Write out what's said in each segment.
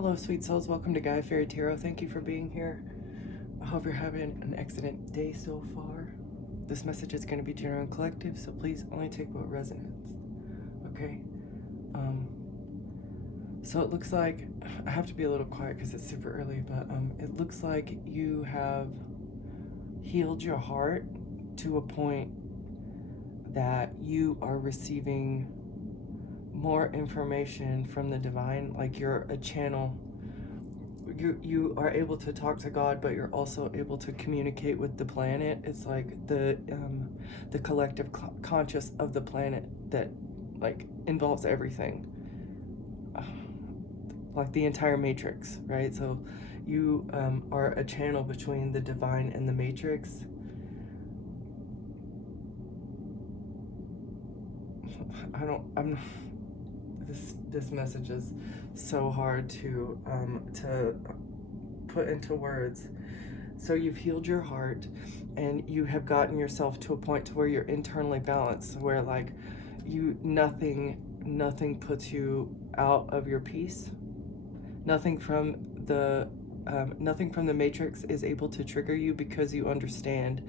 Hello, sweet souls. Welcome to Gaia Fairy Tarot. Thank you for being here. I hope you're having an excellent day so far. This message is going to be general and collective, so please only take what resonates. Okay. So it looks like I have to be a little quiet because it's super early, but it looks like you have healed your heart to a point that you are receiving more information from the divine, like you're a channel. You are able to talk to God, but you're also able to communicate with the planet. It's like the collective conscious of the planet that like involves everything, like the entire matrix, right? So you are a channel between the divine and the matrix. This message is so hard to put into words. So you've healed your heart and you have gotten yourself to a point to where you're internally balanced, where like nothing puts you out of your peace. Nothing from the matrix is able to trigger you, because you understand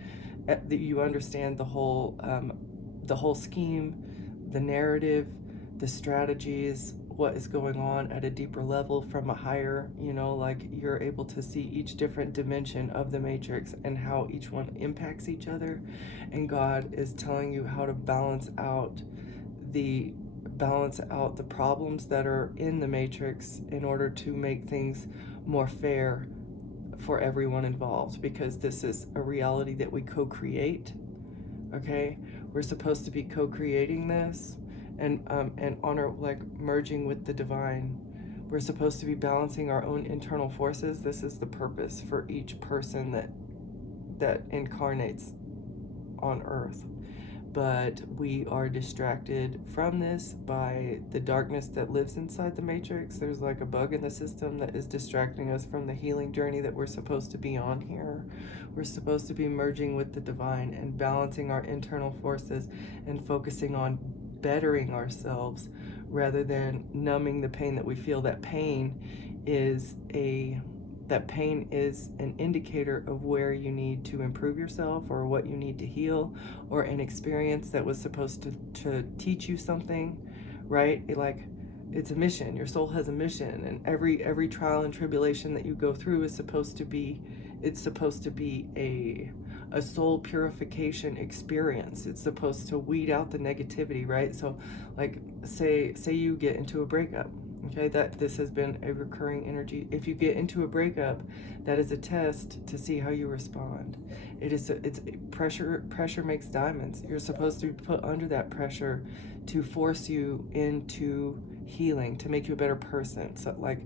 the whole scheme, the narrative, the strategies, what is going on at a deeper level from a higher, like you're able to see each different dimension of the matrix and how each one impacts each other. And God is telling you how to balance out the problems that are in the matrix in order to make things more fair for everyone involved, because this is a reality that we co-create. Okay, we're supposed to be co-creating this and honor, like merging with the divine. We're supposed to be balancing our own internal forces. This is the purpose for each person that incarnates on earth. But we are distracted from this by the darkness that lives inside the matrix. There's like a bug in the system that is distracting us from the healing journey that we're supposed to be on here. We're supposed to be merging with the divine and balancing our internal forces and focusing on bettering ourselves rather than numbing the pain that we feel. That pain is an indicator of where you need to improve yourself, or what you need to heal, or an experience that was supposed to teach you something, right? It's a mission. Your soul has a mission, and every trial and tribulation that you go through is supposed to be a soul purification experience. It's supposed to weed out the negativity, right? So like say you get into a breakup. Okay, that this has been a recurring energy. If you get into a breakup, that is a test to see how you respond. It's pressure makes diamonds. You're supposed to be put under that pressure to force you into healing, to make you a better person. So like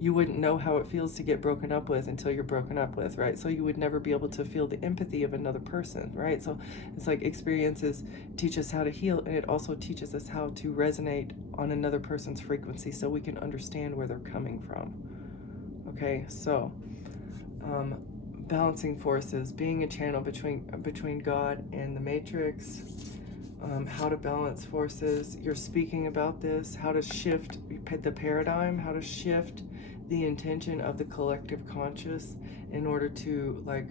you wouldn't know how it feels to get broken up with until you're broken up with, right? So you would never be able to feel the empathy of another person, right? So it's like experiences teach us how to heal, and it also teaches us how to resonate on another person's frequency so we can understand where they're coming from. Okay, so balancing forces, being a channel between God and the matrix, how to balance forces. You're speaking about this, how to shift the paradigm, how to shift the intention of the collective conscious in order to like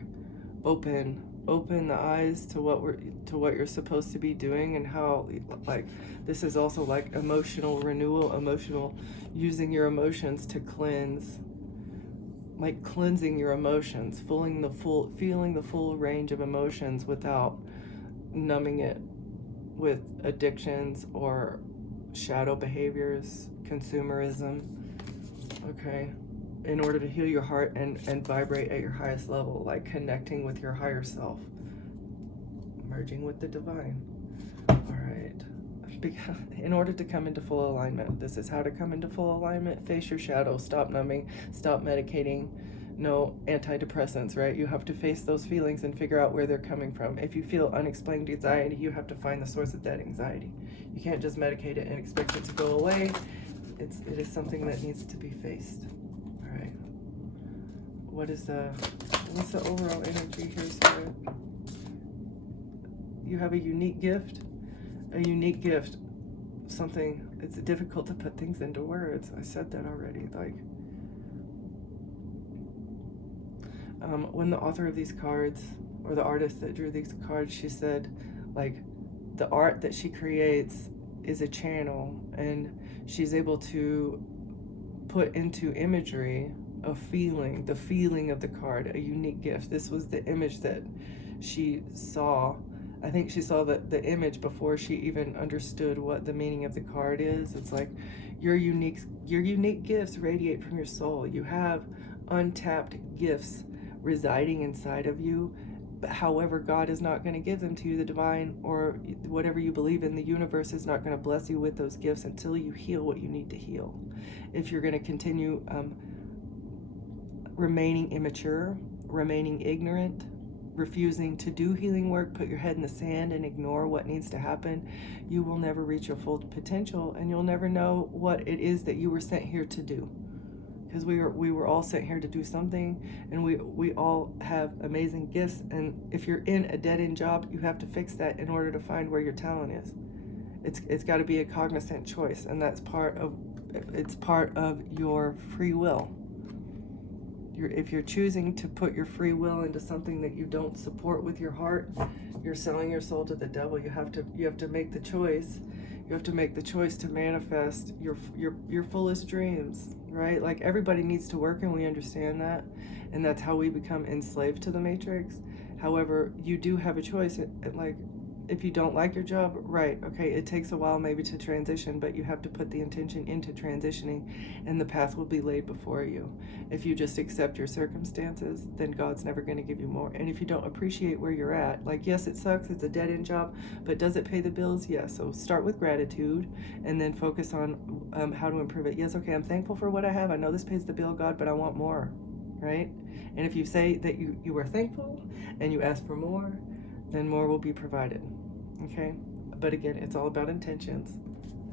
open the eyes to what you're supposed to be doing, and how like this is also like emotional renewal, using your emotions to cleanse, like cleansing your emotions, feeling the full range of emotions without numbing it with addictions or shadow behaviors, consumerism. Okay, in order to heal your heart and vibrate at your highest level, like connecting with your higher self, merging with the divine. All right, in order to come into full alignment, this is how to come into full alignment. Face your shadow, stop numbing, stop medicating, no antidepressants, right? You have to face those feelings and figure out where they're coming from. If you feel unexplained anxiety, you have to find the source of that anxiety. You can't just medicate it and expect it to go away. It is something that needs to be faced. All right. What's the overall energy here, Spirit? You have a unique gift. Something, it's difficult to put things into words. I said that already. Like When the author of these cards, or the artist that drew these cards, she said, like, the art that she creates is a channel, and she's able to put into imagery a feeling, the feeling of the card, a unique gift. This was the image that she saw. I think she saw the image before she even understood what the meaning of the card is. It's like your unique gifts radiate from your soul. You have untapped gifts residing inside of you. But however, God is not going to give them to you. The divine, or whatever you believe in, the universe is not going to bless you with those gifts until you heal what you need to heal. If you're going to continue remaining immature, remaining ignorant, refusing to do healing work, put your head in the sand and ignore what needs to happen, you will never reach your full potential, and you'll never know what it is that you were sent here to do. Because we were all sent here to do something, and we all have amazing gifts, and if you're in a dead-end job, you have to fix that in order to find where your talent is. It's got to be a cognizant choice, and that's part of your free will. If you're choosing to put your free will into something that you don't support with your heart, you're selling your soul to the devil. You have to make the choice. You have to make the choice to manifest your fullest dreams, right? Like, everybody needs to work, and we understand that, and that's how we become enslaved to the matrix. However, you do have a choice. Like, if you don't like your job, right, okay, it takes a while maybe to transition, but you have to put the intention into transitioning, and the path will be laid before you. If you just accept your circumstances, then God's never going to give you more. And if you don't appreciate where you're at, like, yes, it sucks, it's a dead-end job, but does it pay the bills? Yes. So start with gratitude, and then focus on how to improve it. Yes, okay, I'm thankful for what I have. I know this pays the bill, God, but I want more, right? And if you say that you are thankful and you ask for more, then more will be provided. Okay? But again, it's all about intentions.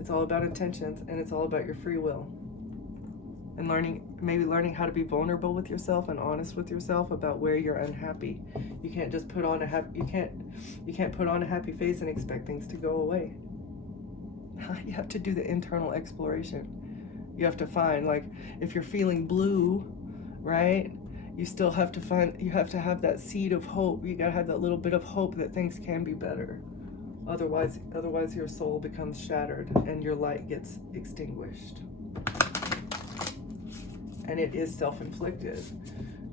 It's all about intentions, and it's all about your free will. And learning how to be vulnerable with yourself and honest with yourself about where you're unhappy. You can't just put on a happy face and expect things to go away. You have to do the internal exploration. You have to find, like, if you're feeling blue, right? You still have to you have to have that seed of hope. You gotta have that little bit of hope that things can be better. Otherwise your soul becomes shattered and your light gets extinguished. And it is self-inflicted.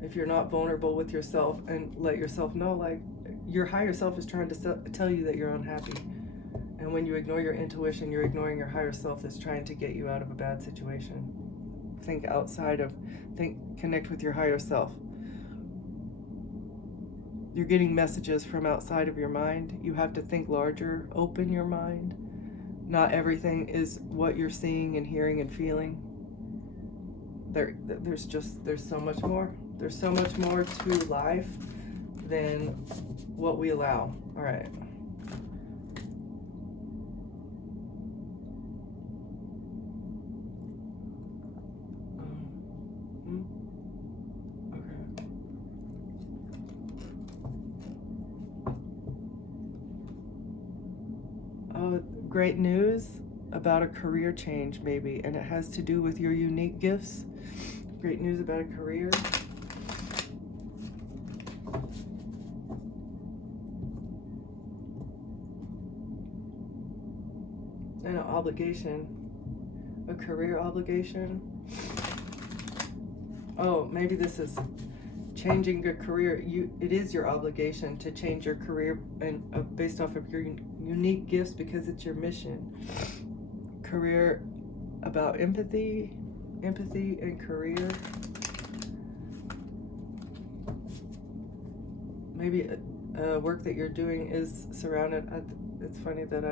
If you're not vulnerable with yourself and let yourself know, like, your higher self is trying to tell you that you're unhappy. And when you ignore your intuition, you're ignoring your higher self that's trying to get you out of a bad situation. Connect with your higher self. You're getting messages from outside of your mind. You have to think larger, open your mind. Not everything is what you're seeing and hearing and feeling. There's so much more. There's so much more to life than what we allow. All right. Great news about a career change, maybe, and it has to do with your unique gifts. Great news about a career. And an obligation, a career obligation. Oh, maybe this is changing your career. It is your obligation to change your career, and based off of your unique gifts, because it's your mission. Career about empathy and career. Maybe work that you're doing is surrounded. It's funny that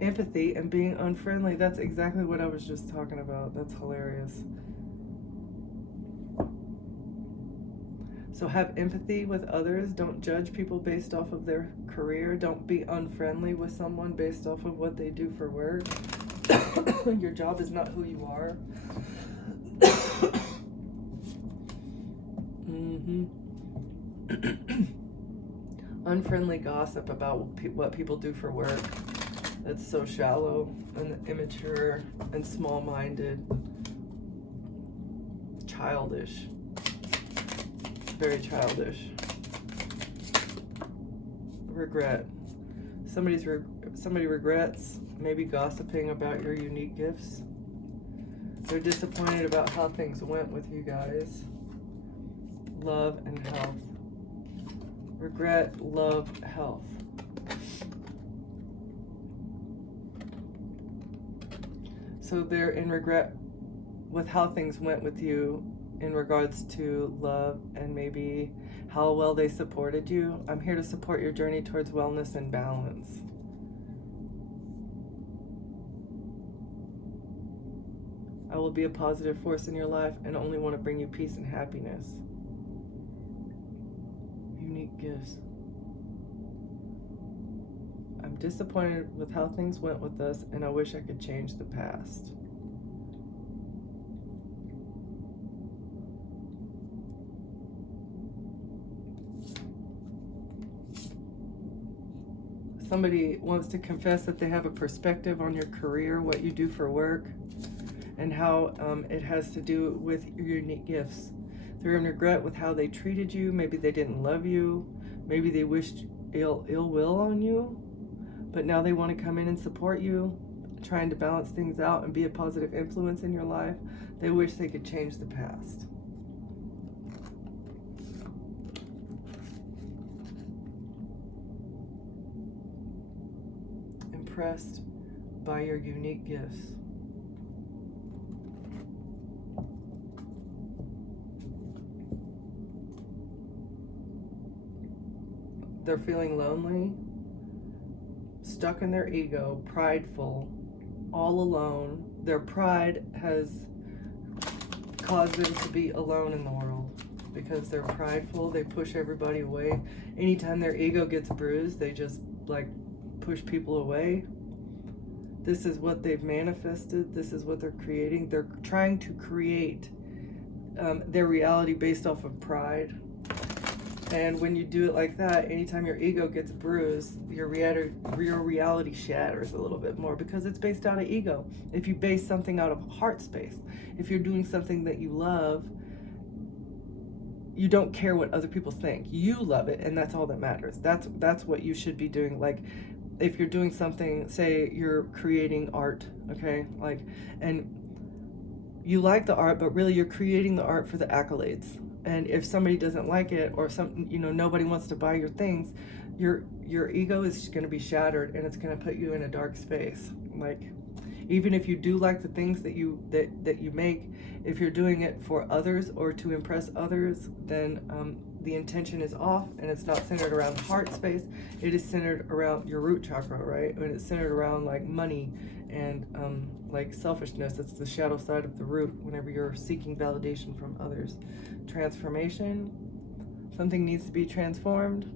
empathy and being unfriendly. That's exactly what I was just talking about. That's hilarious. So have empathy with others. Don't judge people based off of their career. Don't be unfriendly with someone based off of what they do for work. Your job is not who you are. Unfriendly gossip about what people do for work. That's so shallow and immature and small-minded, childish. very childish. Regret. Somebody regrets maybe gossiping about your unique gifts. They're disappointed about how things went with you guys. Love and health. Regret, love, health. So they're in regret with how things went with you in regards to love and maybe how well they supported you. I'm here to support your journey towards wellness and balance. I will be a positive force in your life and only want to bring you peace and happiness. Unique gifts. I'm disappointed with how things went with us, and I wish I could change the past. Somebody wants to confess that they have a perspective on your career, what you do for work, and how it has to do with your unique gifts. They're in regret with how they treated you. Maybe they didn't love you. Maybe they wished ill will on you. But now they want to come in and support you, trying to balance things out and be a positive influence in your life. They wish they could change the past. Impressed by your unique gifts. They're feeling lonely, stuck in their ego, prideful, all alone. Their pride has caused them to be alone in the world because they're prideful. They push everybody away. Anytime their ego gets bruised, they just like push people away. This is what they've manifested. This is what they're creating. They're trying to create their reality based off of pride. And when you do it like that, anytime your ego gets bruised, your reality shatters a little bit more because it's based out of ego. If you base something out of heart space, if you're doing something that you love, you don't care what other people think. You love it, and that's all that matters. That's what you should be doing. Like, if you're doing something, say you're creating art, okay? Like, and you like the art, but really you're creating the art for the accolades. And if somebody doesn't like it, or nobody wants to buy your things, your ego is going to be shattered, and it's going to put you in a dark space. Like, even if you do like the things that you make, if you're doing it for others or to impress others, then the intention is off, and it's not centered around the heart space. It is centered around your root chakra, right? And it's centered around like money and like selfishness. It's the shadow side of the root whenever you're seeking validation from others. Transformation, something needs to be transformed.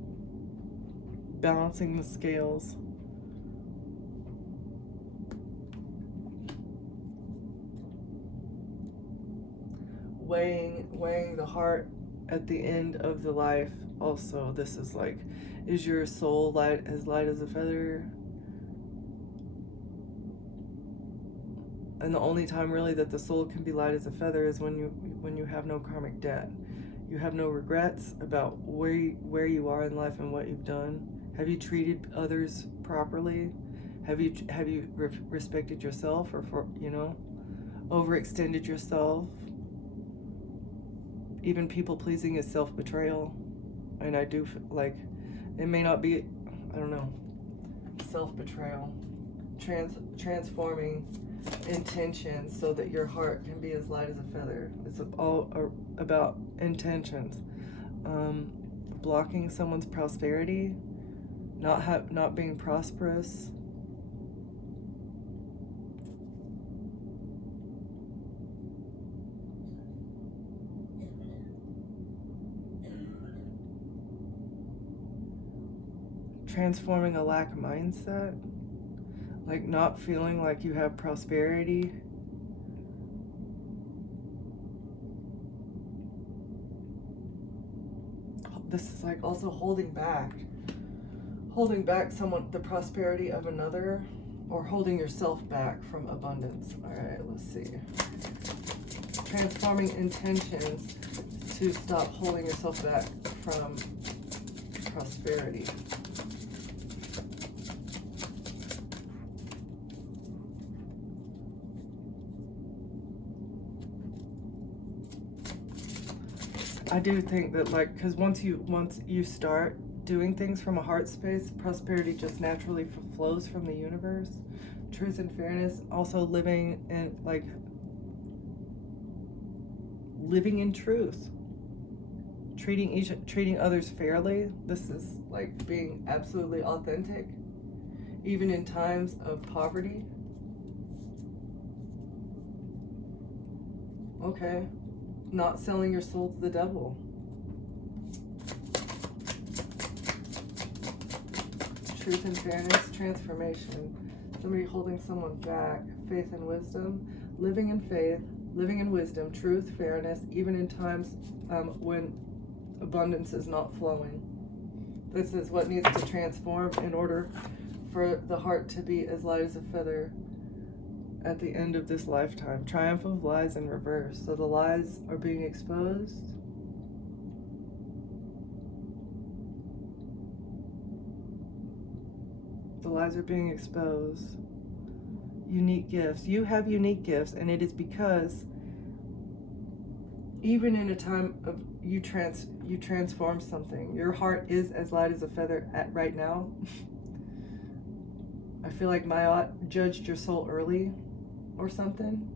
Balancing the scales. Weighing the heart at the end of the life. Also, this is like, is your soul light as a feather? And the only time really that the soul can be light as a feather is when you have no karmic debt. You have no regrets about where you are in life and what you've done. Have you treated others properly? Have you respected yourself, or overextended yourself? Even people pleasing is self-betrayal. And I do like, it may not be, I don't know, self-betrayal. Transforming intentions so that your heart can be as light as a feather. It's all about intentions. Blocking someone's prosperity, not being prosperous. Transforming a lack mindset. Like not feeling like you have prosperity. This is like also holding back the prosperity of another, or holding yourself back from abundance. All right, let's see. Transforming intentions to stop holding yourself back from prosperity. I do think that, like, because once you start doing things from a heart space, prosperity just naturally flows from the universe. Truth and fairness, also living in truth, treating others fairly. This is like being absolutely authentic, even in times of poverty. Okay. Not selling your soul to the devil. Truth and fairness, transformation. Somebody holding someone back. Faith and wisdom. Living in faith, living in wisdom, truth, fairness, even in times when abundance is not flowing. This is what needs to transform in order for the heart to be as light as a feather at the end of this lifetime. Triumph of lies in reverse. So the lies are being exposed. The lies are being exposed. Unique gifts. You have unique gifts, and it is because even in a time of you transform something. Your heart is as light as a feather right now. I feel like Mayat judged your soul early or something.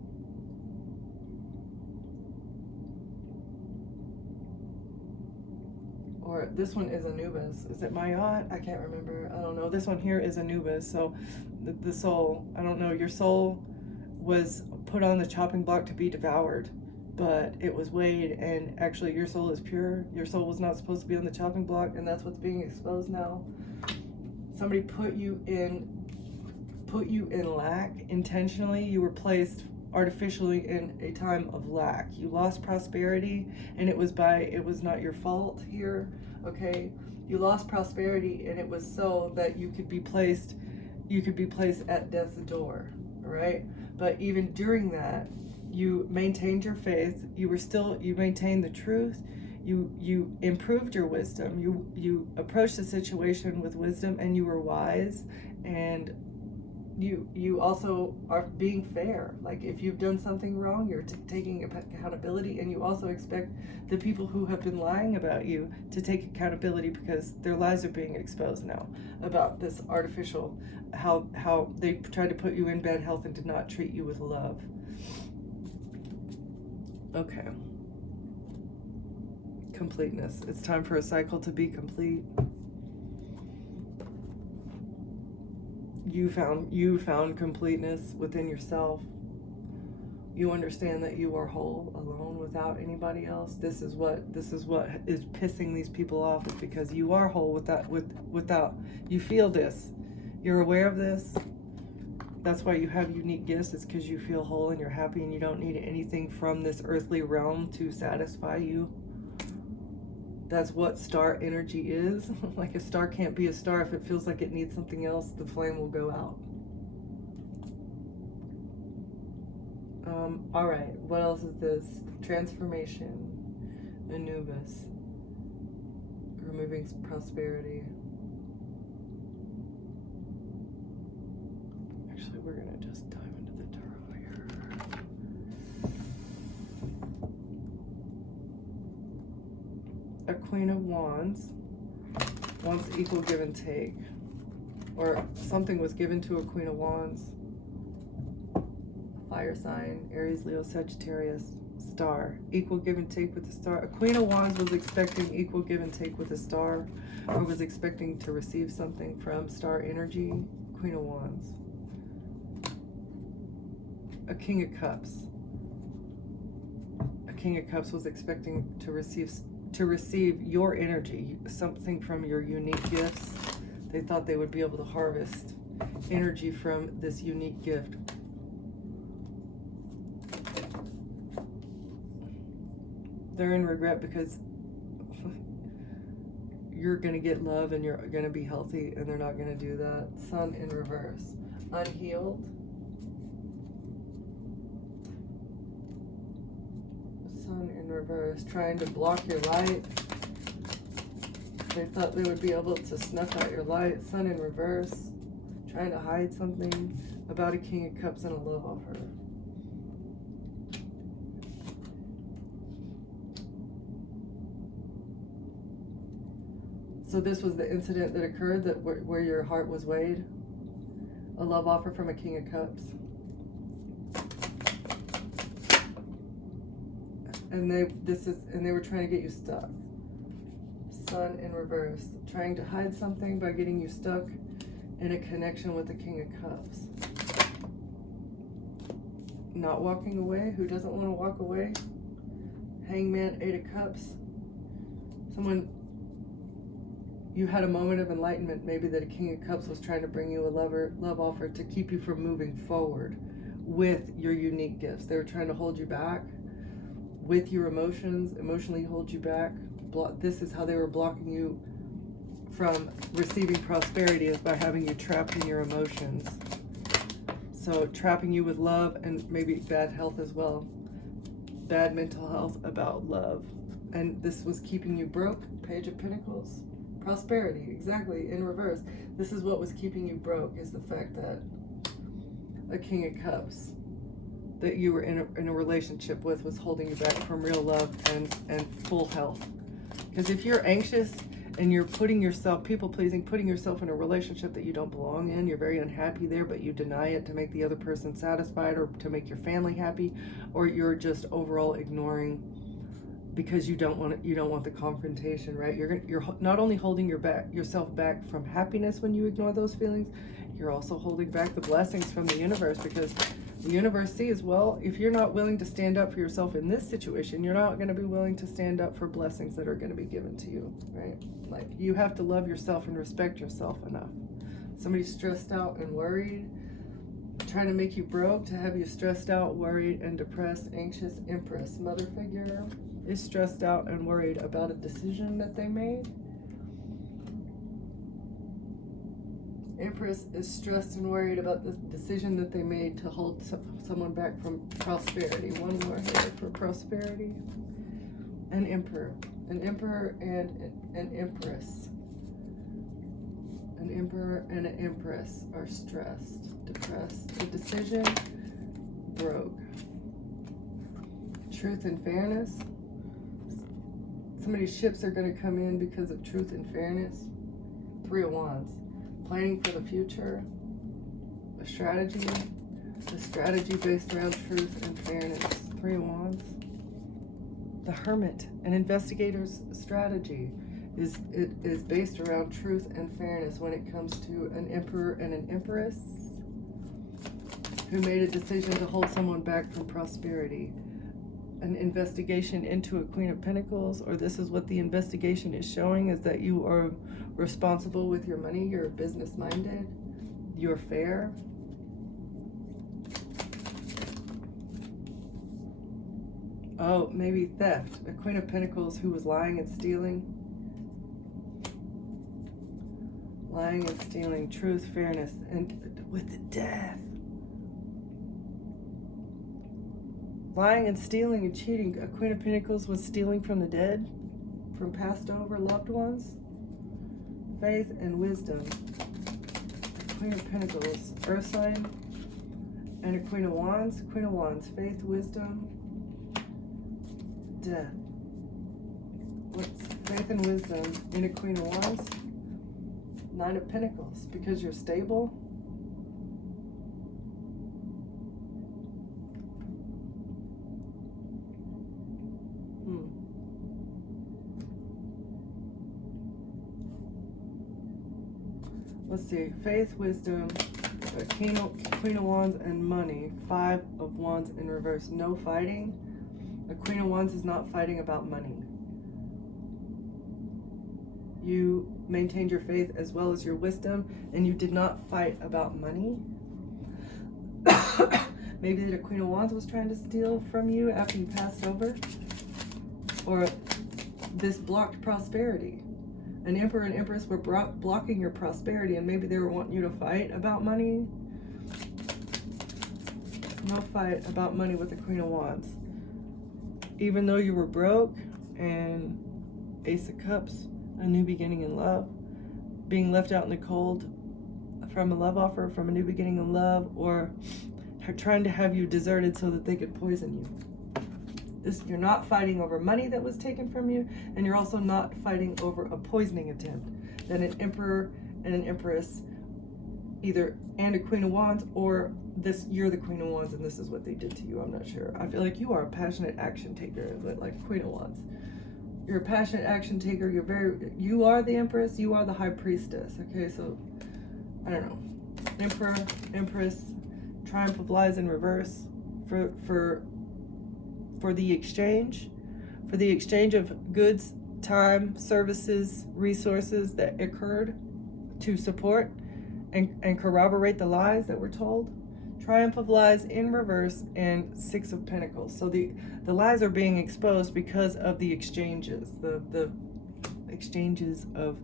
Or this one is Anubis. Is it Mayat? I can't remember. I don't know. This one here is Anubis. So the soul, I don't know, your soul was put on the chopping block to be devoured, but it was weighed, and actually your soul is pure. Your soul was not supposed to be on the chopping block, and that's what's being exposed now. Somebody put you in lack intentionally. You were placed artificially in a time of lack. You lost prosperity, and it was not your fault here, okay? You lost prosperity, and it was so that you could be placed at death's door, right? But even during that, you maintained your faith. You maintained the truth. You improved your wisdom. You approached the situation with wisdom, and you were wise, and you also are being fair. Like, if you've done something wrong, you're taking accountability, and you also expect the people who have been lying about you to take accountability, because their lies are being exposed now about this artificial, how they tried to put you in bad health and did not treat you with love. Okay. Completeness. It's time for a cycle to be complete. You found completeness within yourself. You understand that you are whole, alone, without anybody else. This is what is pissing these people off, is because you are whole without you feel this. You're aware of this. That's why you have unique gifts. It's because you feel whole and you're happy, and you don't need anything from this earthly realm to satisfy you. That's what star energy is. Like, a star can't be a star if it feels like it needs something else. The flame will go out. All right, what else is this? Transformation, Anubis, removing prosperity. Actually, we're gonna just dive into the tarot here. A Queen of Wands wants equal give and take, or something was given to a Queen of Wands. Fire sign, Aries, Leo, Sagittarius, star. Equal give and take with the star. A Queen of Wands was expecting equal give and take with a star, or was expecting to receive something from star energy. Queen of Wands. A King of Cups. A King of Cups was expecting to receive your energy, something from your unique gifts. They thought they would be able to harvest energy from this unique gift. They're in regret because you're going to get love and you're going to be healthy, and they're not going to do that. Sun in reverse. Unhealed. Sun in reverse, trying to block your light. They thought they would be able to snuff out your light. Sun in reverse, trying to hide something about a King of Cups and a love offer. So this was the incident that occurred that where your heart was weighed. A love offer from a King of Cups. And they were trying to get you stuck. Sun in reverse, trying to hide something by getting you stuck in a connection with the King of Cups. Not walking away. Who doesn't want to walk away? Hangman, Eight of Cups. Someone, you had a moment of enlightenment, maybe that a King of Cups was trying to bring you a love offer to keep you from moving forward with your unique gifts. They were trying to hold you back with your emotions, emotionally hold you back. This is how they were blocking you from receiving prosperity, is by having you trapped in your emotions. So trapping you with love and maybe bad health as well. Bad mental health about love. And this was keeping you broke. Page of Pentacles. Prosperity, exactly, in reverse. This is what was keeping you broke, is the fact that a King of Cups that you were in a relationship with was holding you back from real love and full health. Because if you're anxious and you're putting yourself, people pleasing, putting yourself in a relationship that you don't belong in, you're very unhappy there, but you deny it to make the other person satisfied or to make your family happy, or you're just overall ignoring because you don't want the confrontation, right? You're not only holding yourself back from happiness when you ignore those feelings, you're also holding back the blessings from the universe, because the universe sees, well, if you're not willing to stand up for yourself in this situation, you're not going to be willing to stand up for blessings that are going to be given to you, right? Like, you have to love yourself and respect yourself enough. Somebody's stressed out and worried, trying to make you broke, to have you stressed out, worried, and depressed, anxious. Empress, mother figure, is stressed out and worried about a decision that they made. Empress is stressed and worried about the decision that they made to hold someone back from prosperity. One more here for prosperity. An Emperor. An Emperor and an Empress. An Emperor and an Empress are stressed, depressed. A decision, broke. Truth and fairness. Somebody's ships are going to come in because of truth and fairness. Three of Wands. Planning for the future, a strategy based around truth and fairness. Three of Wands. The Hermit, an investigator's strategy, is based around truth and fairness when it comes to an Emperor and an Empress who made a decision to hold someone back from prosperity. An investigation into a Queen of Pentacles, or this is what the investigation is showing, is that you are responsible with your money, you're business minded, you're fair. Oh, maybe theft. A Queen of Pentacles who was lying and stealing. Lying and stealing, truth, fairness, and with the Death. Lying and stealing and cheating. A Queen of Pentacles was stealing from the dead, from passed over loved ones. Faith and wisdom. A Queen of Pentacles, Earth sign, and a Queen of Wands. Queen of Wands, faith, wisdom, death. What's faith and wisdom in a Queen of Wands? Nine of Pentacles, because you're stable. Let's see, faith, wisdom, Queen of Wands, and money. Five of Wands in reverse. No fighting. A Queen of Wands is not fighting about money. You maintained your faith as well as your wisdom, and you did not fight about money. Maybe that a Queen of Wands was trying to steal from you after you passed over. Or this blocked prosperity. An Emperor and Empress were blocking your prosperity, and maybe they were wanting you to fight about money. No fight about money with the Queen of Wands. even though you were broke, and Ace of Cups, a new beginning in love, being left out in the cold from a love offer, from a new beginning in love, or trying to have you deserted so that they could poison you. You're not fighting over money that was taken from you, and you're also not fighting over a poisoning attempt that an emperor and an empress, and a Queen of Wands, or you're the Queen of Wands and this is what they did to you. I'm not sure. I feel like you are a passionate action taker, like Queen of Wands. You're a passionate action taker. You are the Empress. You are the High Priestess. Okay, so I don't know. Emperor, Empress, Triumph of Lies in reverse for the exchange, of goods, time, services, resources that occurred to support and corroborate the lies that were told. Triumph of Lies in reverse, and Six of Pentacles. So the lies are being exposed because of the exchanges, the exchanges of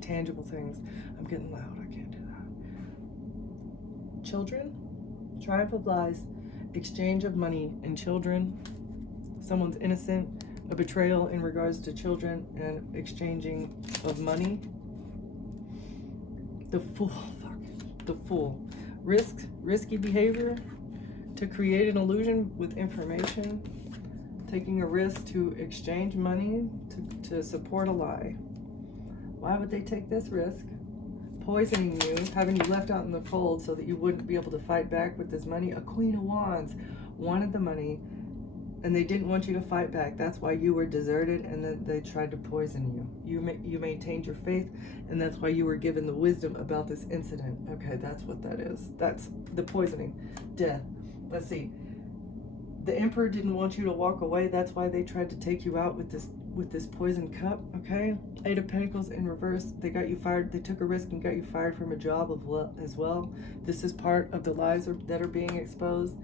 tangible things. I'm getting loud, I can't do that. Children, Triumph of Lies, exchange of money and children. Someone's innocent, a betrayal in regards to children and exchanging of money. The Fool, the Fool. Risky behavior to create an illusion with information, taking a risk to exchange money to support a lie. Why would they take this risk? Poisoning you, having you left out in the cold so that you wouldn't be able to fight back with this money. A Queen of Wands wanted the money, and they didn't want you to fight back. That's why you were deserted, and then they tried to poison you. You maintained your faith, and that's why you were given the wisdom about this incident. Okay, that's what that is. That's the poisoning. Death. Let's see. The Emperor didn't want you to walk away. That's why they tried to take you out with this poison cup. Okay? Eight of Pentacles in reverse. They got you fired. They took a risk and got you fired from a job as well. This is part of the lies that are being exposed.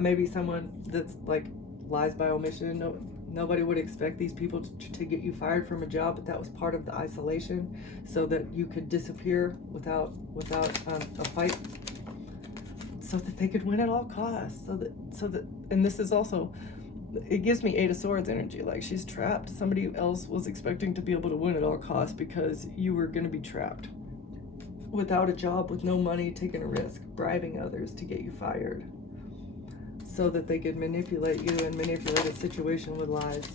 Maybe someone that's like lies by omission. Nobody would expect these people to get you fired from a job, but that was part of the isolation, so that you could disappear without a fight, so that they could win at all costs. So that, and this is also, it gives me Eight of Swords energy. Like, she's trapped. Somebody else was expecting to be able to win at all costs because you were going to be trapped without a job, with no money, taking a risk, bribing others to get you fired, so that they could manipulate you and manipulate a situation with lies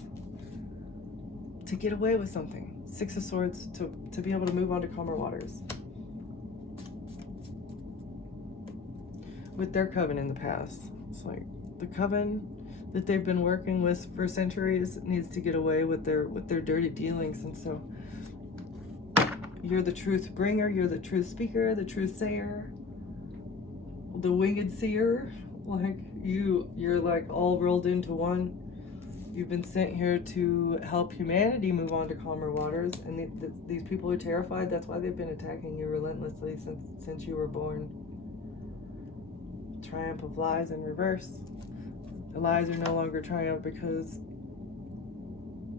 to get away with something. Six of Swords, to be able to move on to calmer waters. With their coven in the past. It's like the coven that they've been working with for centuries needs to get away with their dirty dealings. And so you're the truth bringer, you're the truth speaker, the truth sayer, the winged seer. Like, you're like all rolled into one. You've been sent here to help humanity move on to calmer waters, and these people are terrified. That's why they've been attacking you relentlessly since you were born. Triumph of Lies in reverse. The lies are no longer triumph because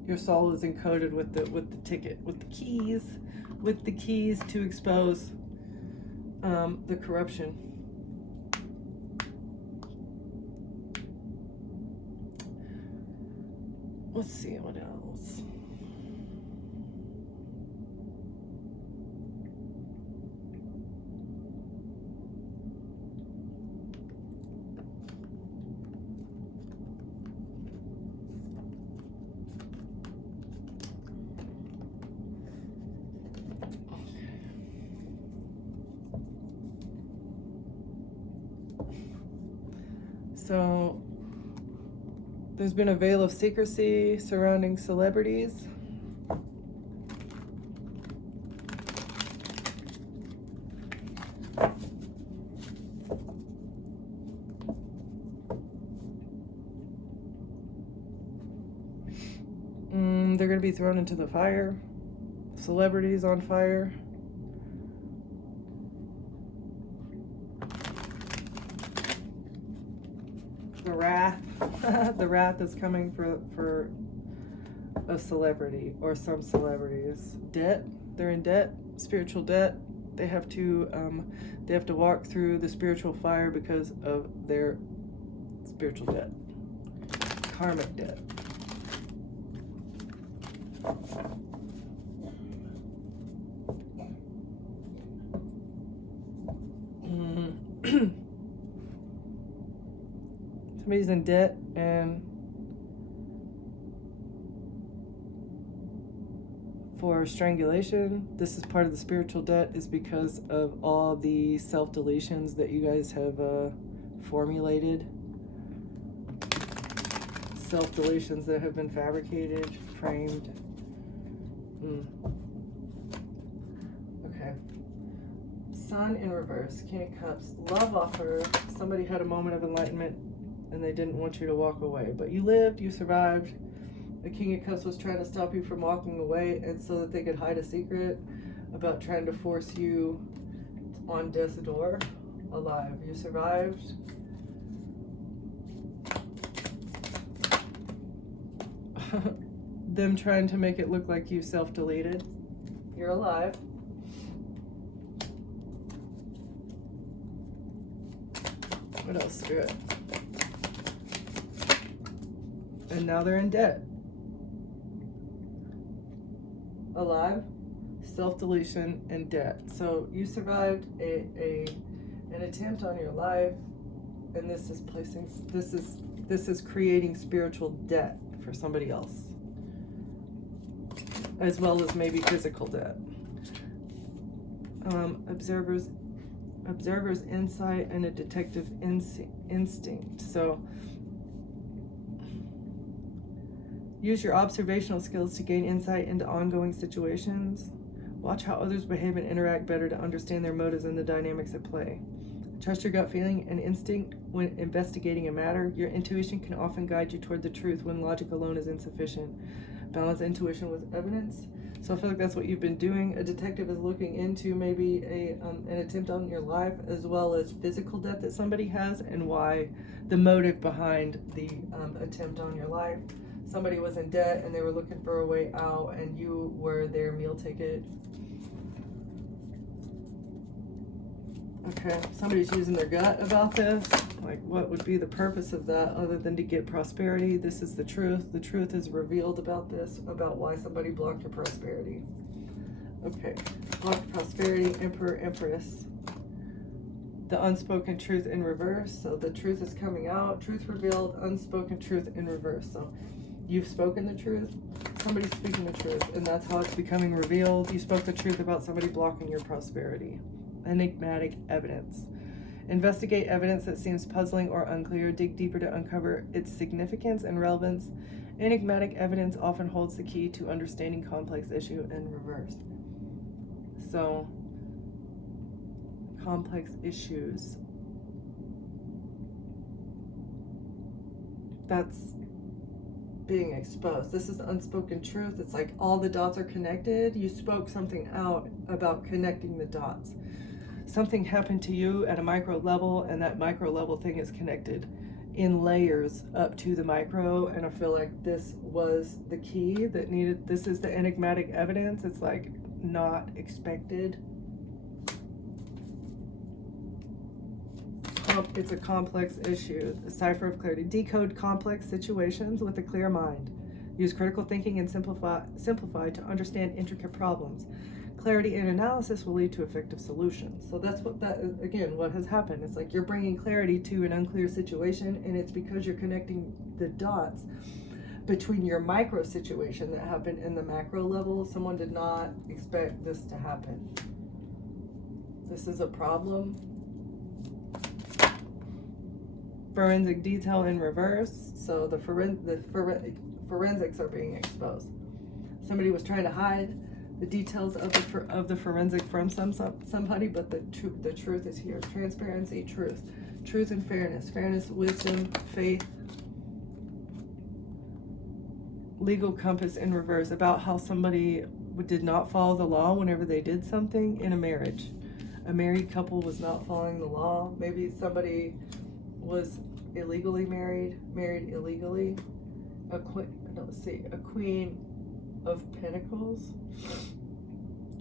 your soul is encoded with the ticket, with the keys to expose the corruption. Let's see what else. So there's been a veil of secrecy surrounding celebrities. They're going to be thrown into the fire. Celebrities on fire. The wrath. The wrath is coming for a celebrity or some celebrities. Debt. They're in debt. Spiritual debt. They have to walk through the spiritual fire because of their spiritual debt. Karmic debt. Somebody's in debt and for strangulation. This is part of the spiritual debt, is because of all the self-deletions that you guys have formulated. Self-deletions that have been fabricated, framed. Okay. Sun in reverse, King of Cups, love offer. Somebody had a moment of enlightenment and they didn't want you to walk away, but you lived, you survived. The King of Cups was trying to stop you from walking away, and so that they could hide a secret about trying to force you on death's door alive. You survived. Them trying to make it look like you self-deleted. You're alive. What else, Spirit? And now they're in debt. Alive, self-deletion, and debt. So you survived an attempt on your life, and this is creating spiritual debt for somebody else, as well as maybe physical debt. Observer's insight and a detective instinct. So use your observational skills to gain insight into ongoing situations. Watch how others behave and interact better to understand their motives and the dynamics at play. Trust your gut feeling and instinct when investigating a matter. Your intuition can often guide you toward the truth when logic alone is insufficient. Balance intuition with evidence. So I feel like that's what you've been doing. A detective is looking into maybe an attempt on your life, as well as physical debt that somebody has, and why the motive behind the attempt on your life. Somebody was in debt and they were looking for a way out, and you were their meal ticket. Okay, somebody's using their gut about this. Like, what would be the purpose of that other than to get prosperity? This is the truth. The truth is revealed about this, about why somebody blocked your prosperity. Okay, blocked prosperity, Emperor, Empress. The unspoken truth in reverse. So the truth is coming out. Truth revealed, unspoken truth in reverse. So you've spoken the truth. Somebody's speaking the truth, and that's how it's becoming revealed. You spoke the truth about somebody blocking your prosperity. Enigmatic evidence. Investigate evidence that seems puzzling or unclear. Dig deeper to uncover its significance and relevance. Enigmatic evidence often holds the key to understanding complex issue in reverse. So, complex issues. That's being exposed. This is the unspoken truth. It's like all the dots are connected. You spoke something out about connecting the dots. Something happened to you at a micro level, and that micro level thing is connected in layers up to the micro. And I feel like this was the key that needed. This is the enigmatic evidence. It's like not expected. It's a complex issue. A cipher of clarity. Decode complex situations with a clear mind. Use critical thinking and simplify to understand intricate problems. Clarity and analysis will lead to effective solutions. So that's what that is, again, what has happened. It's like you're bringing clarity to an unclear situation, and it's because you're connecting the dots between your micro situation that happened in the macro level. Someone did not expect this to happen. This is a problem. Forensic detail in reverse. So the forensics are being exposed. Somebody was trying to hide the details of the forensic from somebody, but the truth is here. Transparency, truth and fairness, wisdom, faith. Legal compass in reverse, about how somebody did not follow the law whenever they did something in a marriage. A married couple was not following the law. Maybe somebody was illegally married illegally. A queen of pentacles,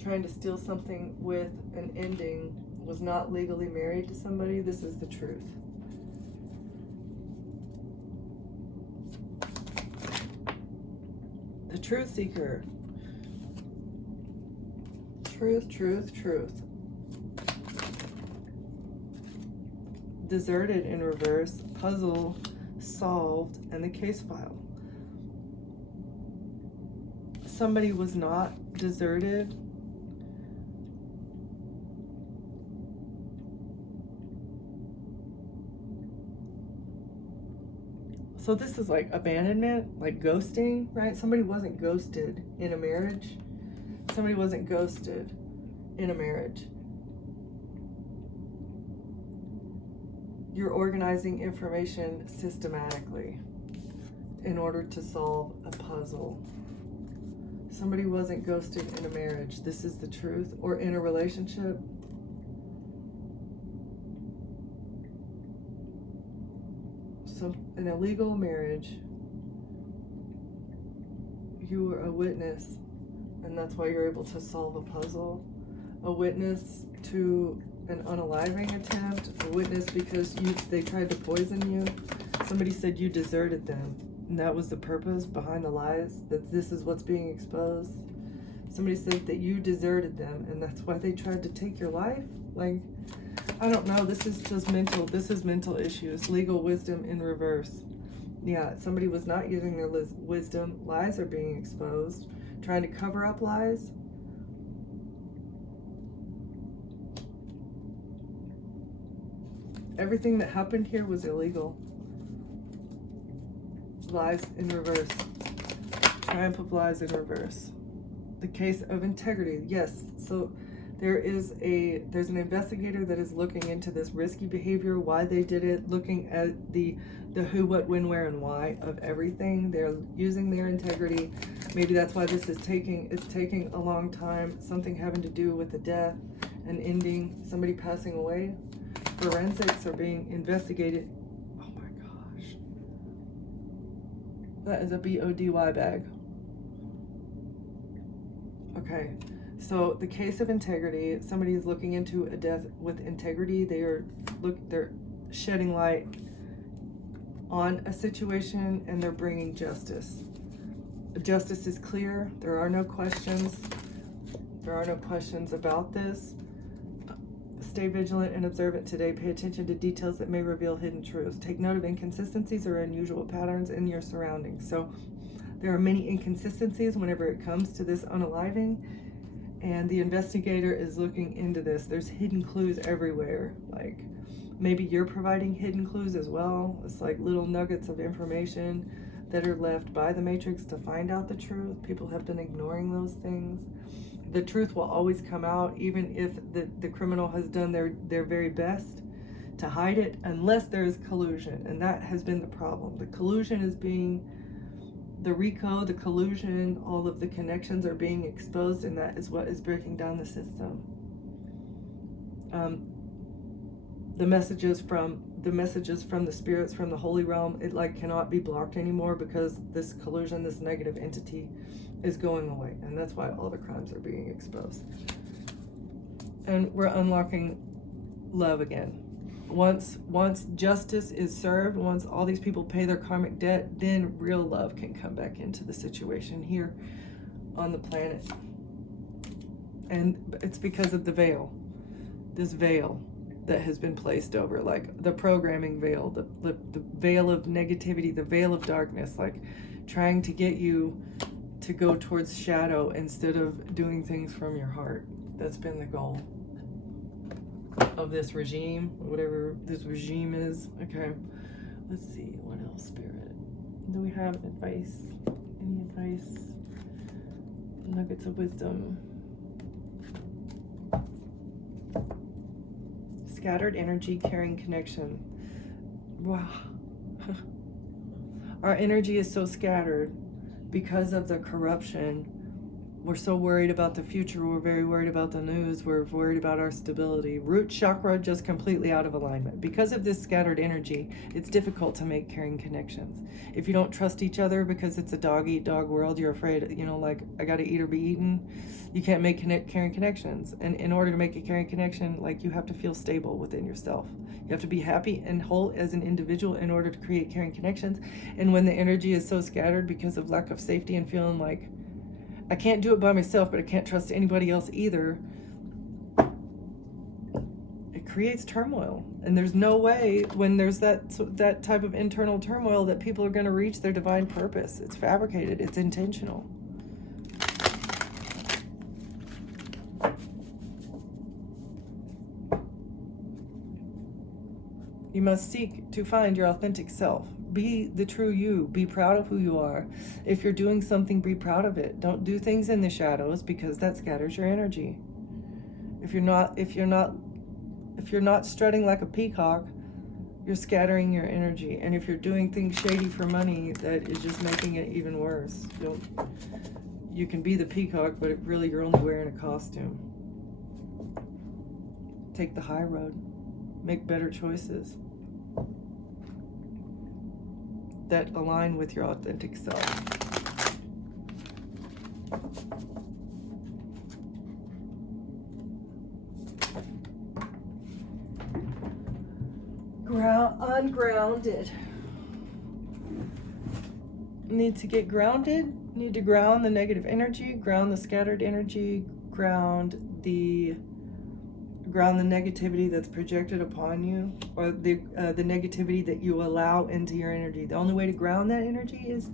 trying to steal something with an ending, was not legally married to somebody. This is the truth. The truth seeker, Truth, truth, truth. Deserted in reverse, puzzle solved, and the case file. Somebody was not deserted. So this is like abandonment, like ghosting, right? Somebody wasn't ghosted in a marriage. Somebody wasn't ghosted in a marriage. You're organizing information systematically in order to solve a puzzle. Somebody wasn't ghosted in a marriage. This is the truth. Or in a relationship. So, an illegal marriage, you were a witness, and that's why you're able to solve a puzzle. A witness to an unaliving attempt, a witness because they tried to poison you. Somebody said you deserted them, and that was the purpose behind the lies, that this is what's being exposed. Somebody said that you deserted them, and that's why they tried to take your life. Like, I don't know, this is just mental, this is mental issues. Legal wisdom in reverse. Yeah, somebody was not using their wisdom. Lies are being exposed. Trying to cover up lies. Everything that happened here was illegal. Lies in reverse. Triumph of lies in reverse. The case of integrity. Yes, so there's an investigator that is looking into this risky behavior, why they did it, looking at the who, what, when, where, and why of everything. They're using their integrity. Maybe that's why this is taking a long time. Something having to do with the death, an ending, somebody passing away. Forensics are being investigated. Oh my gosh. That is a BODY bag. Okay. So the case of integrity, somebody is looking into a death with integrity. They're shedding light on a situation, and they're bringing justice. Justice is clear. There are no questions. There are no questions about this. Stay vigilant and observant today. Pay attention to details that may reveal hidden truths. Take note of inconsistencies or unusual patterns in your surroundings. So there are many inconsistencies whenever it comes to this unaliving, and the investigator is looking into this. There's hidden clues everywhere. Like, maybe you're providing hidden clues as well. It's like little nuggets of information that are left by the Matrix to find out the truth. People have been ignoring those things. The truth will always come out, even if the criminal has done their very best to hide it, unless there is collusion. And that has been the problem. The collusion is being, the RICO, the collusion, all of the connections are being exposed, and that is what is breaking down the system. The messages from the spirits from the holy realm, it like cannot be blocked anymore, because this collusion, this negative entity is going away, and that's why all the crimes are being exposed. And we're unlocking love again. Once justice is served, once all these people pay their karmic debt, then real love can come back into the situation here on the planet. And it's because of the veil, this veil that has been placed over, like the programming veil, the veil of negativity, the veil of darkness, like trying to get you to go towards shadow instead of doing things from your heart. That's been the goal of this regime, whatever this regime is. Okay, let's see, what else, Spirit? Do we have advice? Any advice? Nuggets of wisdom. Scattered energy carrying connection. Wow. Our energy is so scattered because of the corruption. We're so worried about the future. We're very worried about the news. We're worried about our stability. Root chakra just completely out of alignment. Because of this scattered energy, it's difficult to make caring connections. If you don't trust each other because it's a dog-eat-dog world, you're afraid, like, I gotta eat or be eaten, you can't make caring connections. And in order to make a caring connection, like, you have to feel stable within yourself. You have to be happy and whole as an individual in order to create caring connections. And when the energy is so scattered because of lack of safety and feeling like I can't do it by myself, but I can't trust anybody else either. It creates turmoil. And there's no way when there's that type of internal turmoil that people are going to reach their divine purpose. It's fabricated. It's intentional. You must seek to find your authentic self. Be the true you. Be proud of who you are. If you're doing something, be proud of it. Don't do things in the shadows, because that scatters your energy. If you're not strutting like a peacock, you're scattering your energy. And if you're doing things shady for money, that is just making it even worse. You can be the peacock, but really you're only wearing a costume. Take the high road. Make better choices that align with your authentic self. Ungrounded. Need to get grounded. Need to ground the negative energy, ground the scattered energy, ground the negativity that's projected upon you, or the negativity that you allow into your energy. The only way to ground that energy is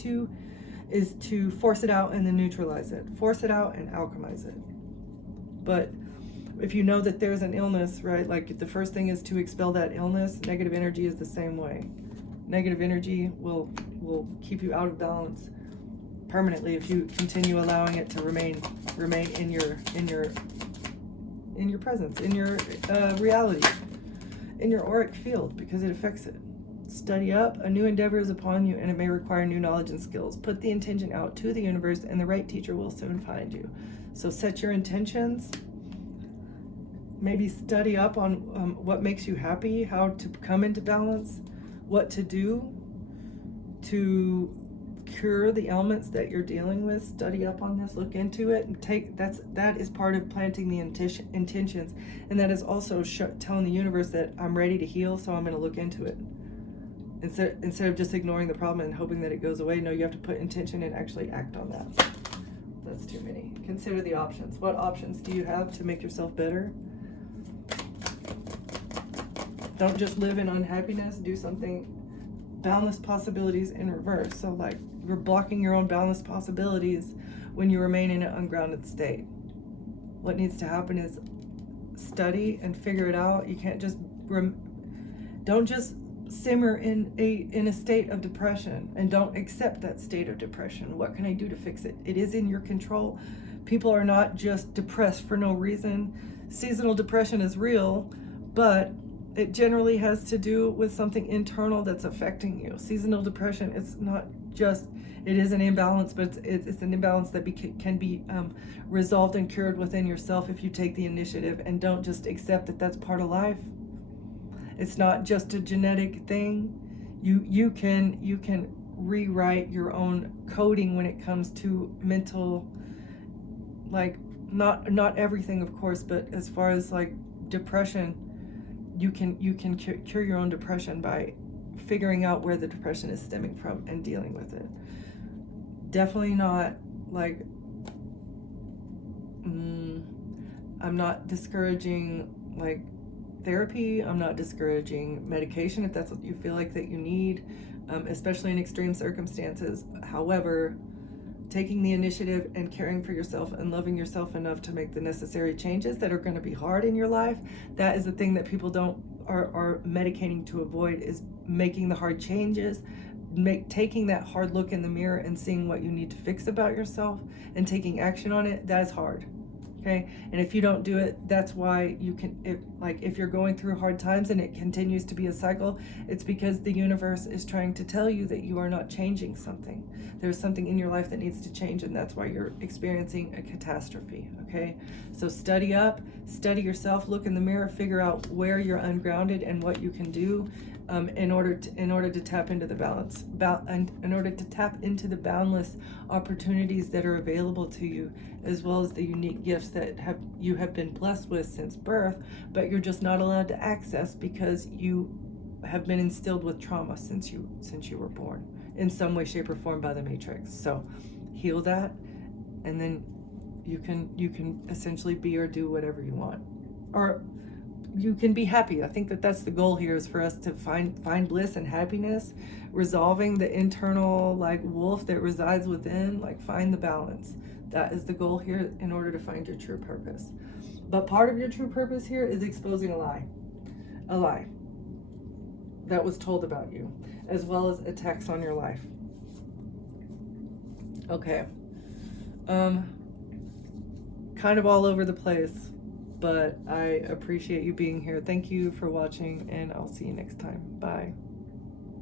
to force it out and then neutralize it. Force it out and alchemize it. But if you know that there's an illness, right, like the first thing is to expel that illness. Negative energy is the same way. Negative energy will keep you out of balance permanently if you continue allowing it to remain in your presence, in your reality, in your auric field, because it affects it. Study up. A new endeavor is upon you, and it may require new knowledge and skills. Put the intention out to the universe, and the right teacher will soon find you. So set your intentions. Maybe study up on what makes you happy, how to come into balance, what to do to cure the ailments that you're dealing with. Study up on this, look into it, and that is part of planting the intentions, and that is also telling the universe that I'm ready to heal, so I'm going to look into it. Instead of just ignoring the problem and hoping that it goes away, no, you have to put intention and actually act on that. That's too many. Consider the options. What options do you have to make yourself better? Don't just live in unhappiness. Do something. Boundless possibilities in reverse. So like you're blocking your own boundless possibilities when you remain in an ungrounded state. What needs to happen is study and figure it out. You can't just don't just simmer in a state of depression, and don't accept that state of depression. What can I do to fix it? It is in your control. People are not just depressed for no reason. Seasonal depression is real, but it generally has to do with something internal that's affecting you. Seasonal depression, it's not just, it is an imbalance, but it's an imbalance that can be resolved and cured within yourself if you take the initiative and don't just accept that that's part of life. It's not just a genetic thing. You can rewrite your own coding when it comes to mental, like not everything, of course, but as far as like depression, you can cure your own depression by figuring out where the depression is stemming from and dealing with it. Definitely not like I'm not discouraging like therapy. I'm not discouraging medication if that's what you feel like that you need, especially in extreme circumstances. However, taking the initiative and caring for yourself and loving yourself enough to make the necessary changes that are going to be hard in your life, that is the thing that people are medicating to avoid, is making the hard changes, taking that hard look in the mirror and seeing what you need to fix about yourself and taking action on it. That is hard. Okay, and if you don't do it, that's why you can, if you're going through hard times and it continues to be a cycle, it's because the universe is trying to tell you that you are not changing something. There's something in your life that needs to change, and that's why you're experiencing a catastrophe. Okay, so study up, study yourself, look in the mirror, figure out where you're ungrounded and what you can do in order to tap into the balance, and in order to tap into the boundless opportunities that are available to you, as well as the unique gifts that you have been blessed with since birth, but you're just not allowed to access because you have been instilled with trauma since you were born in some way, shape, or form by the Matrix. So heal that, and then you can essentially be or do whatever you want, or you can be happy. I think that that's the goal here, is for us to find bliss and happiness, resolving the internal like wolf that resides within, like find the balance. That is the goal here in order to find your true purpose. But part of your true purpose here is exposing a lie that was told about you, as well as attacks on your life. Okay. Kind of all over the place, but I appreciate you being here. Thank you for watching, and I'll see you next time. Bye.